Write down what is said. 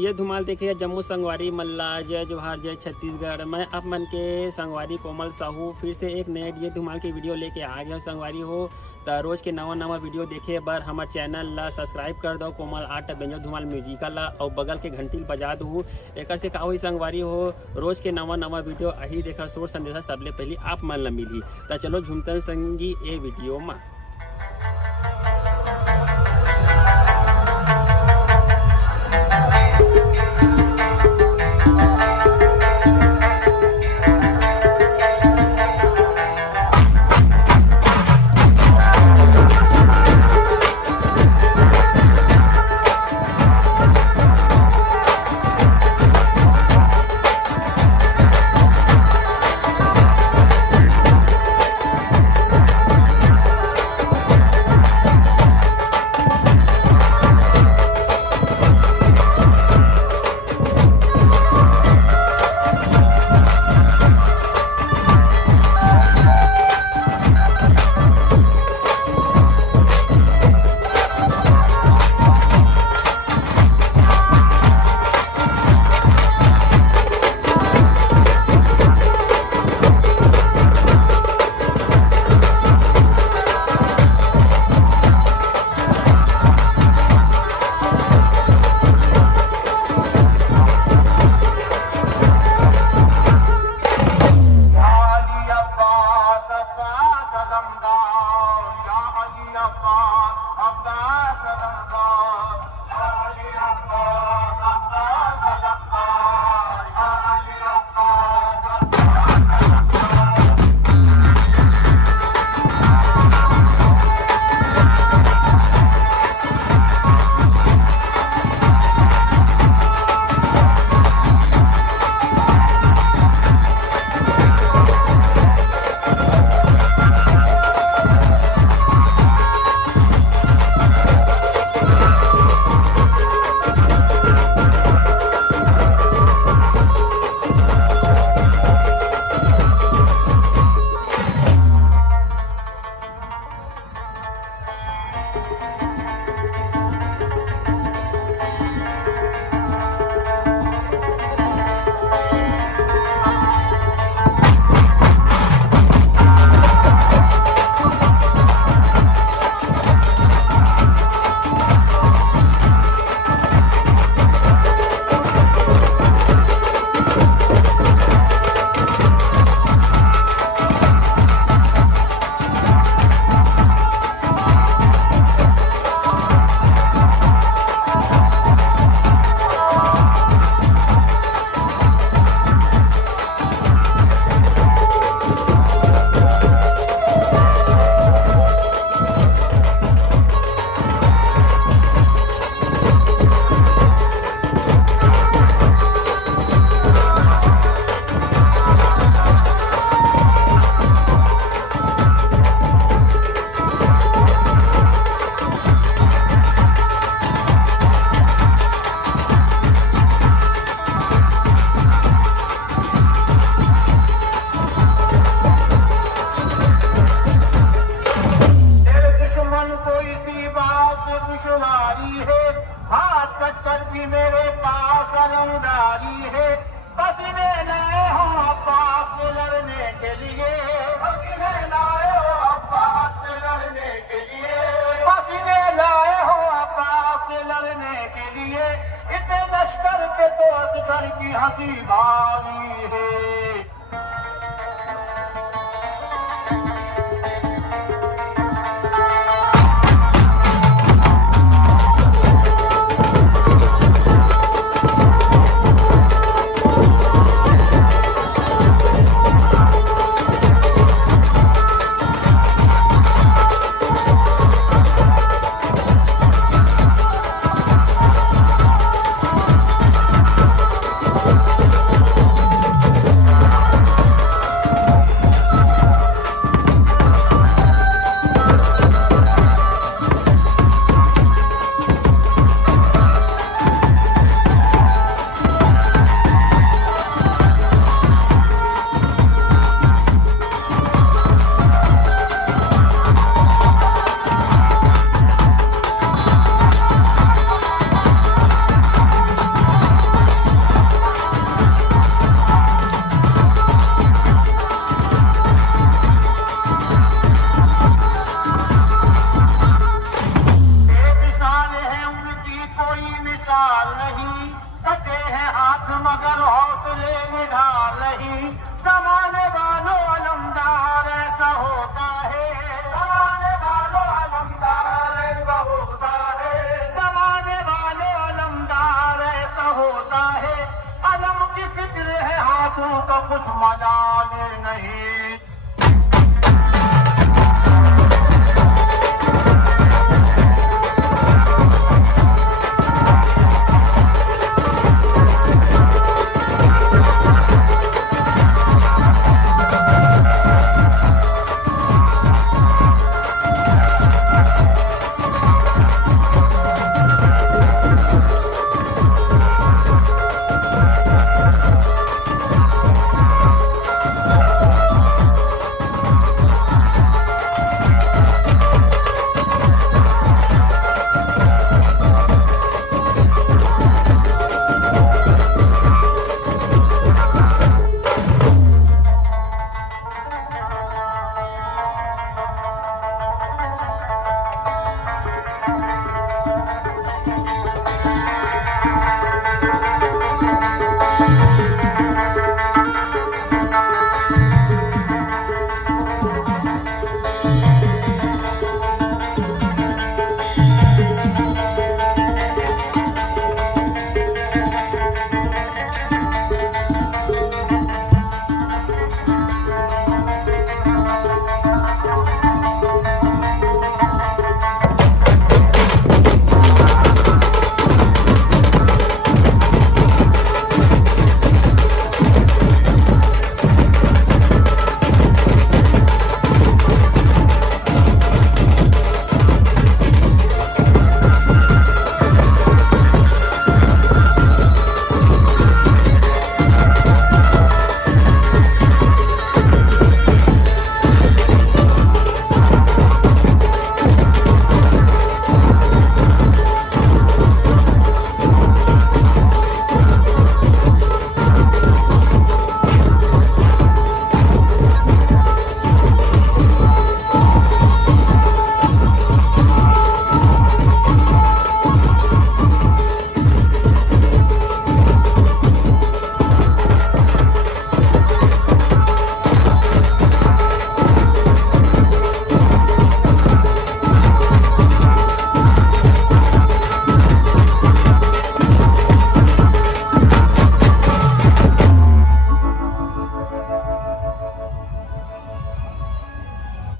ये धुमाल देखिए जम्मू संगवारी मल्ला जय जोहार जय छत्तीसगढ़। मैं आप मन के संगवारी कोमल साहू फिर से एक नए ये धुमाल की वीडियो लेके आ गया। संगवारी हो तो रोज के नवा वीडियो देखे बर हमारे चैनल ला सब्सक्राइब कर दो कोमल आर्ट बेंजो धुमाल म्यूजिकल ला और बगल के घंटी बजा दू। एक से का हुई संगवारी हो रोज के नवा वीडियो अही देखा सोर संदेशा सबले पहले आप मन ला मिली। तो चलो झुमतन संगी ए वीडियो में। की हंसी भारी है। कुछ मजाले नहीं।